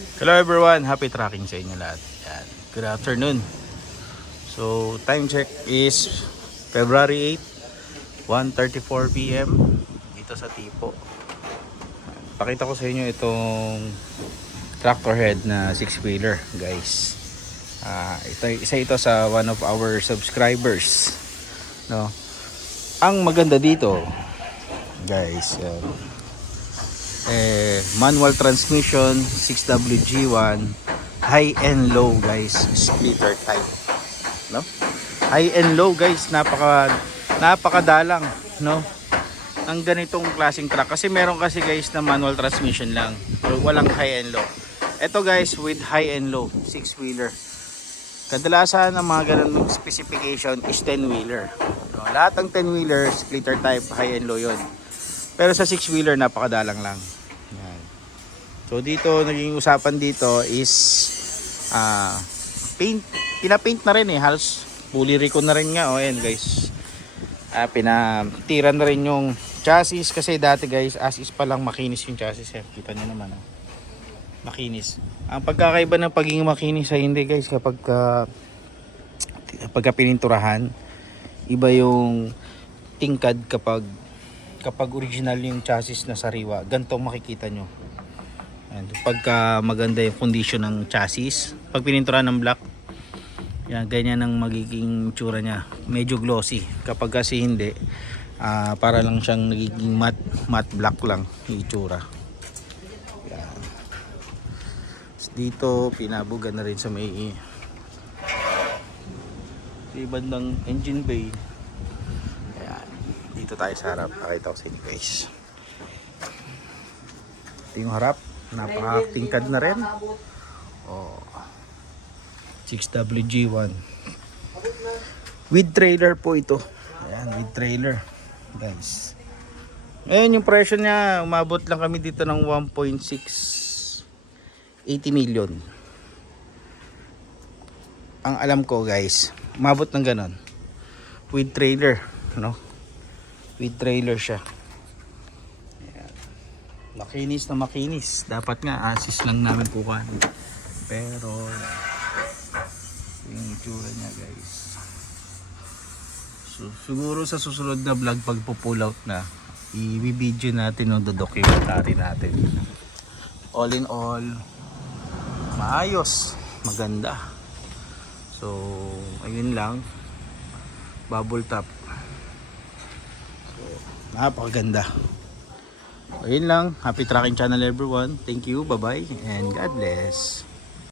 Hello everyone, happy tracking sa inyo lahat. Yan. Good afternoon. So time check is February 8, 1:34 PM dito sa Tipo. Pakita ko sa inyo itong tractor head na 6-wheeler, guys. Ito sa one of our subscribers, no. Ang maganda dito, guys, manual transmission, 6WG1, high and low, guys, splitter type, no? High and low, guys, napakadalang, no, ng ganitong klaseng truck. Kasi meron kasi, guys, na manual transmission lang, so walang high and low. Ito, guys, with high and low, 6-wheeler. Kadalasan ang mga ganung specification is 10-wheeler, no? Lahat ng 10-wheeler splitter type, high and low yon. Pero sa 6-wheeler napakadalang lang. Yan. So dito, naging usapan dito is paint. Pinapaint na rin halos fully recon na rin nga. Ayan, guys. Pinatiran na rin yung chassis kasi dati, guys, as is pa lang makinis yung chassis. Kita nyo naman, makinis. Ang pagkakaiba ng pagiging makinis ay hindi, guys, pagka pininturahan, iba yung tingkad kapag original yung chassis na sariwa. Ganito makikita nyo. Ayan, pagka maganda yung condition ng chassis, pag pininturahan ng black, yan, ganyan ang magiging tsura nya. Medyo glossy. Kapag kasi hindi, para lang siyang nagiging matte black lang yung itsura. Yan. Dito pinabugan na rin sa may bandang engine bay. Ayan. Dito tayo sa harap. Pakita ko sa inyo, guys. Ito yung harap. Napaka-tingkad na rin. 6WG1 with trailer po ito. Ayan, with trailer, guys. Ngayon yung presyo niya, umabot lang kami dito ng 1.680 million. Ang alam ko, guys, umabot ng ganon with trailer, no? With trailer siya. Ayan. Makinis na makinis. Dapat nga assist lang namin kukuha, pero yung itsura niya, guys. So siguro sa susunod na vlog, pag pull out na, i-video natin o documentary natin. All in all, maayos, maganda. So ayun lang, bubble top. So napakaganda. Ayun lang, happy tracking channel everyone. Thank you, bye bye, and God bless.